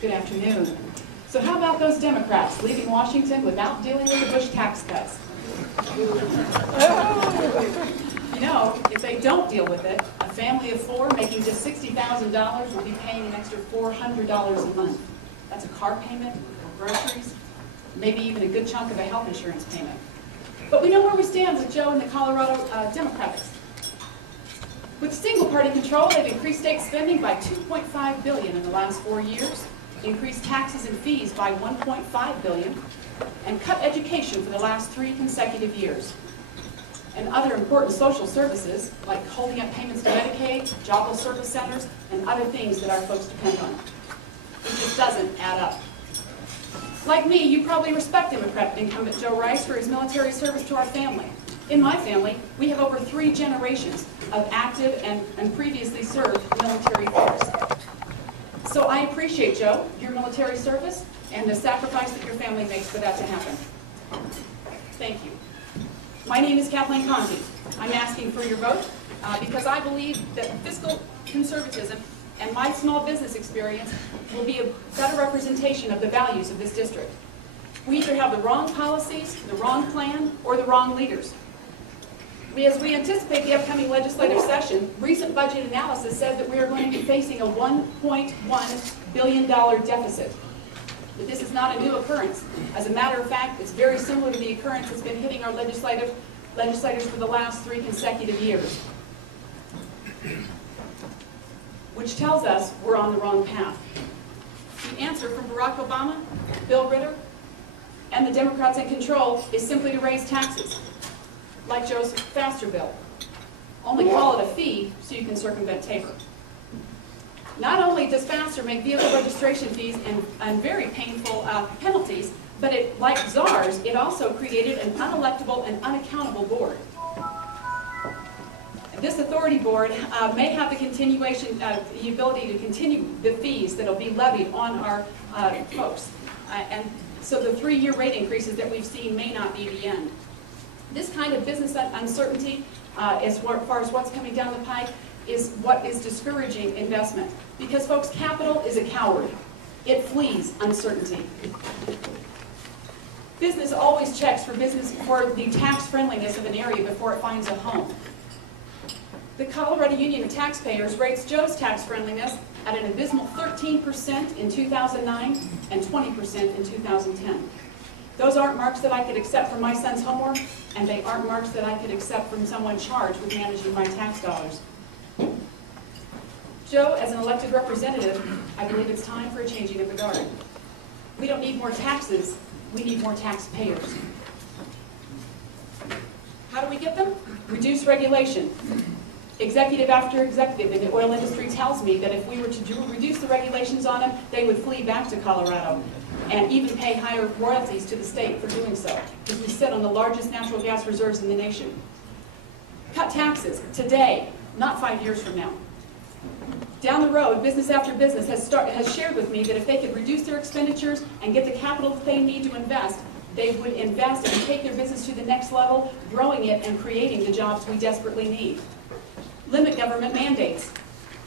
Good afternoon. So how about those Democrats leaving Washington without dealing with the Bush tax cuts? You know, if they don't deal with it, a family of four making just $60,000 will be paying an extra $400 a month. That's a car payment, or groceries, maybe even a good chunk of a health insurance payment. But we know where we stand with Joe and the Colorado Democrats. With single-party control, they've increased state spending by $2.5 billion in the last 4 years, increased taxes and fees by $1.5 billion, and cut education for the last 3 consecutive years. And other important social services, like holding up payments to Medicaid, jobless service centers, and other things that our folks depend on. It just doesn't add up. Like me, you probably respect Democrat incumbent Joe Rice for his military service to our family. In my family, we have over 3 generations of active and previously served military force. So I appreciate, Joe, your military service and the sacrifice that your family makes for that to happen. Thank you. My name is Kathleen Conti. I'm asking for your vote because I believe that fiscal conservatism and my small business experience will be a better representation of the values of this district. We either have the wrong policies, the wrong plan, or the wrong leaders. As we anticipate the upcoming legislative session, recent budget analysis says that we are going to be facing a $1.1 billion deficit. But this is not a new occurrence. As a matter of fact, it's very similar to the occurrence that's been hitting our legislators for the last 3 consecutive years, which tells us we're on the wrong path. The answer from Barack Obama, Bill Ritter, and the Democrats in control is simply to raise taxes, like Joe's Faster bill. Only call it a fee so you can circumvent Tabor. Not only does Faster make vehicle registration fees and very painful penalties, but like czars, it also created an unelectable and unaccountable board. This authority board may have the ability to continue the fees that will be levied on our folks. And so the 3-year rate increases that we've seen may not be the end. This kind of business uncertainty, as far as what's coming down the pike, is what is discouraging investment. Because, folks, capital is a coward. It flees uncertainty. Business always checks for the tax friendliness of an area before it finds a home. The Colorado Union of Taxpayers rates Joe's tax friendliness at an abysmal 13% in 2009 and 20% in 2010. Those aren't marks that I could accept from my son's homework, and they aren't marks that I could accept from someone charged with managing my tax dollars. Joe, as an elected representative, I believe it's time for a changing of the guard. We don't need more taxes, we need more taxpayers. How do we get them? Reduce regulation. Executive after executive in the oil industry tells me that if we were to reduce the regulations on them, they would flee back to Colorado and even pay higher royalties to the state for doing so, because we sit on the largest natural gas reserves in the nation. Cut taxes today, not 5 years from now. Down the road, business after business has shared with me that if they could reduce their expenditures and get the capital that they need to invest, they would invest and take their business to the next level, growing it and creating the jobs we desperately need. Limit government mandates,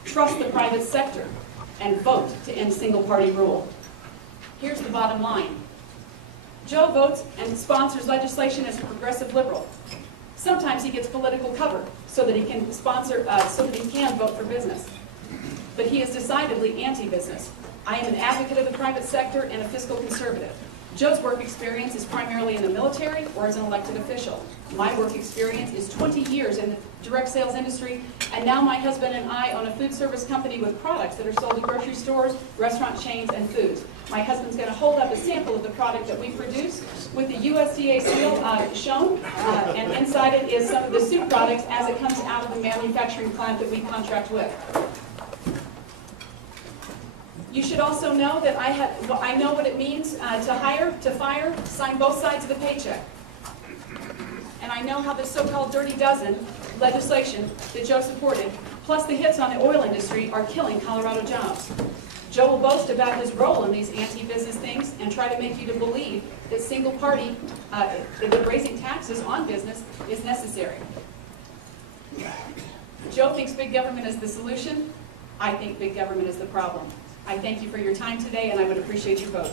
trust the private sector, and vote to end single-party rule. Here's the bottom line. Joe votes and sponsors legislation as a progressive liberal. Sometimes he gets political cover so that he can vote for business. But he is decidedly anti-business. I am an advocate of the private sector and a fiscal conservative. Joe's work experience is primarily in the military or as an elected official. My work experience is 20 years in the direct sales industry, and now my husband and I own a food service company with products that are sold in grocery stores, restaurant chains, and foods. My husband's going to hold up a sample of the product that we produce with the USDA seal shown, and inside it is some of the soup products as it comes out of the manufacturing plant that we contract with. You should also know that I know what it means to hire, to fire, sign both sides of the paycheck. And I know how the so-called dirty dozen legislation that Joe supported, plus the hits on the oil industry, are killing Colorado jobs. Joe will boast about his role in these anti-business things and try to make you to believe that single party, that raising taxes on business is necessary. Joe thinks big government is the solution. I think big government is the problem. I thank you for your time today, and I would appreciate your vote.